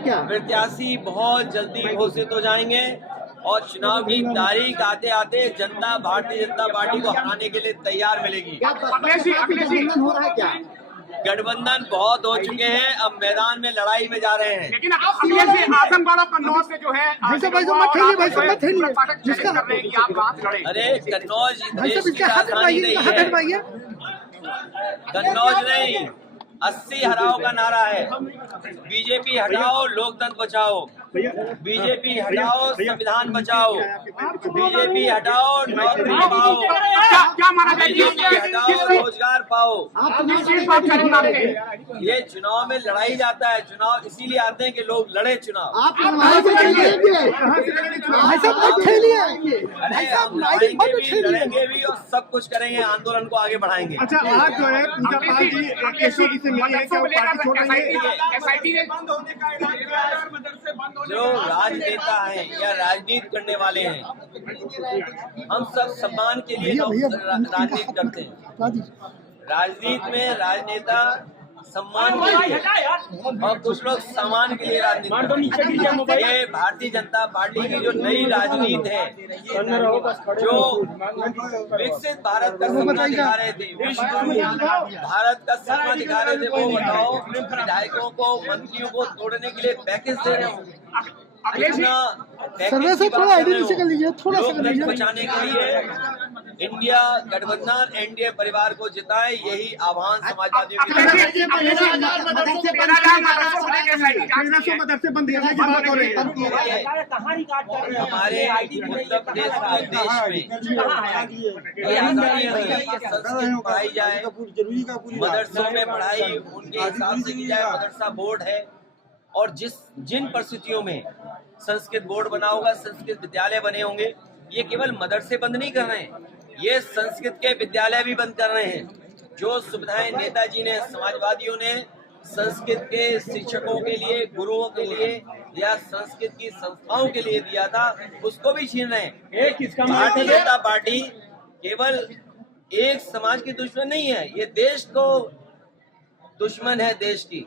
प्रत्याशी बहुत जल्दी घोषित हो जाएंगे और चुनाव की तारीख आते आते जनता भारतीय जनता पार्टी को हराने के लिए तैयार मिलेगी। हो रहा है क्या? गठबंधन बहुत हो चुके हैं, अब मैदान में लड़ाई में जा रहे हैं। लेकिन आजमगढ़ और कन्नौज से जो है अरे कन्नौज देश की राजधानी नहीं है, कन्नौज नहीं, 80 हराओ का नारा है। बीजेपी हटाओ लोकतंत्र बचाओ, बीजेपी हटाओ संविधान बचाओ, बीजेपी हटाओ नौकरी पाओ, बीजेपी हटाओ रोजगार पाओ। ये चुनाव में लड़ाई जाता है, चुनाव इसीलिए आते हैं कि लोग लड़े चुनाव। लड़ेंगे भी और सब कुछ करेंगे, आंदोलन को आगे बढ़ाएंगे। अच्छा, आज जो है पूजा पाल जी केशव जी से मिली है, क्या पार्टी छोड़ रही है? जो राजनेता हैं या राजनीति करने वाले हैं, हम सब सम्मान के लिए राजनीति करते हैं। राजनीति में राजनेता सम्मान के लिए और कुछ लोग सम्मान के लिए राजनीति करते हैं। ये भारतीय जनता पार्टी की जो नई राजनीति है, जो विकसित भारत का सपना दिखा रहे थे, विश्व भारत का सपना दिखा रहे थे, वो बताओ विधायकों को मंत्रियों को तोड़ने के लिए पैकेज दे रहे हो। सर्वे से थोड़ा आइडेंटिटी कर लीजिए, थोड़ा सा बचाने के लिए इंडिया गठबंधन एनडीए परिवार को जिताए, यही आह्वान समाजवादी हमारे उत्तर प्रदेश के देश में संस्कृत पढ़ाई जाए, मदरसों में पढ़ाई उनके हिसाब से की जाए। मदरसा बोर्ड है और जिन परिस्थितियों में संस्कृत बोर्ड बना होगा, संस्कृत विद्यालय बने होंगे, ये केवल मदरसे बंद नहीं कर रहे हैं, ये संस्कृत के विद्यालय भी बंद कर रहे हैं। जो सुविधाएं नेताजी ने, समाजवादियों ने संस्कृत के शिक्षकों के लिए, गुरुओं के लिए या संस्कृत की संस्थाओं के लिए दिया था, उसको भी छीन रहे हैं। भारतीय जनता पार्टी केवल एक समाज की दुश्मन नहीं है, ये देश को दुश्मन है, देश की।